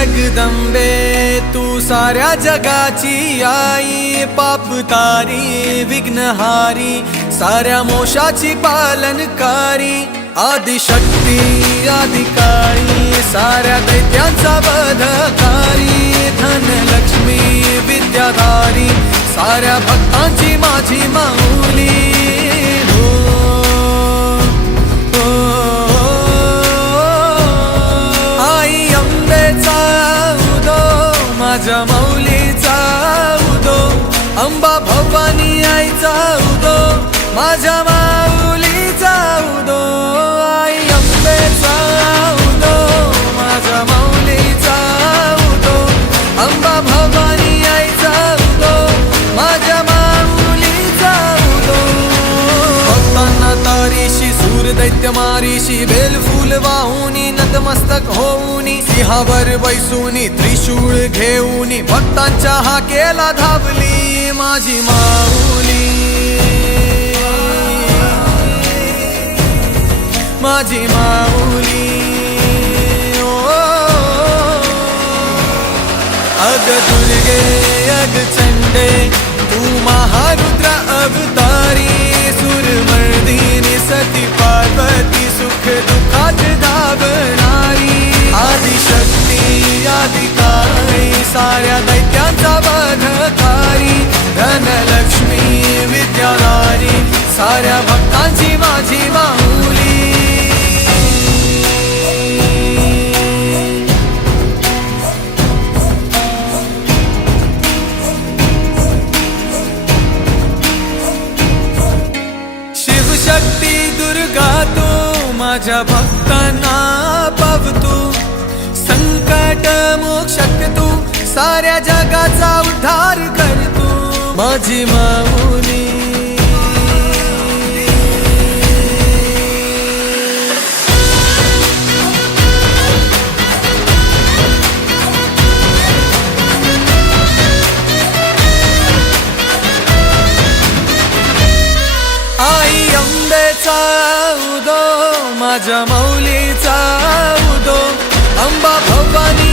जगदंबे तू साऱ्या जगाची आई, पाप तारी विघ्नहारी साऱ्या मोशाची पालनकारी, आदिशक्ती आदिकाळी साऱ्या दैत्यांचा वधकारी, धनलक्ष्मी विद्याधारी साऱ्या भक्तांची माझी माऊली। आई अंबेचा उदो माझ्या माऊलीचा उदो, अंबा भवानी आईचा उदो माझ्या माऊलीचा उदो। आई अंबेचा उदो माझ्या माऊलीचा उदो, अंबा भवानी आईचा उदो माझ्या माऊलीचा उदो। भक्तांना तारीशी सूर दैत्य मारीशी, बेलफूल वाहुनी नतमस्तक होऊनी, सिंहावर बैसूनी त्रिशूळ घेऊनी, भक्तांच्या हाकेला धावली माझी माऊली, माझी माऊली। अग दुर्गे अग चंडे तू महारुद्र अवतारी, सुरमर्दिनी सती पार्वती सुख दुःखात धावणारी, आदिशक्ती आदिकाळी साऱ्या दैत्यांचा वधकारी, धनलक्ष्मी विद्याधारी साऱ्या भक्तांची माझी माऊली। शिवशक्ती दुर्गा तू माझ्या भक्तांना पावतू, संकट मोक्षक तू साऱ्या जगाचा उद्धार करतू माझी माऊली। आई अंबेचा उदो माझ्या माऊलीचा उदो, अंबा भवानी